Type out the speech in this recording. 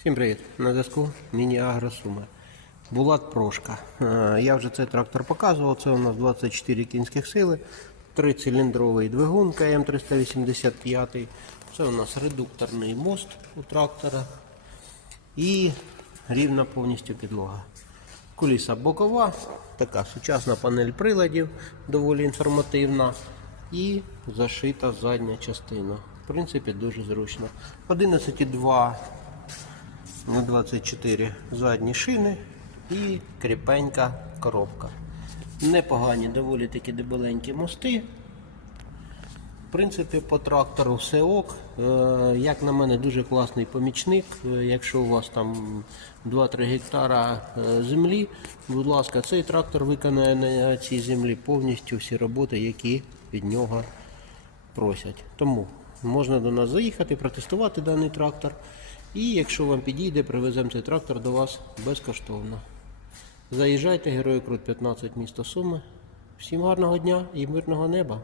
Всім привіт! На зв'язку Міні-Агро Суми. Булат Прошка. Е, Я вже цей трактор показував. Це у нас 24 кінських сили, трициліндровий двигун КМ385. Це у нас редукторний мост у трактора і рівна повністю підлога. Куліса бокова, така сучасна панель приладів, доволі інформативна. І зашита задня частина. В принципі, дуже зручно. 11,2 на 24 задні шини і кріпенька коробка. Непогані, доволі такі дебеленькі мости. В принципі, по трактору все ок. Е, Як на мене, дуже класний помічник. Е, Якщо у вас там 2-3 гектара е, землі, будь ласка, цей трактор виконає на цій землі повністю всі роботи, які від нього просять. Тому можна до нас заїхати, протестувати даний трактор. І якщо вам підійде, привеземо цей трактор до вас безкоштовно. Заїжджайте, Герої Крут 15, місто Суми. Всім гарного дня і мирного неба!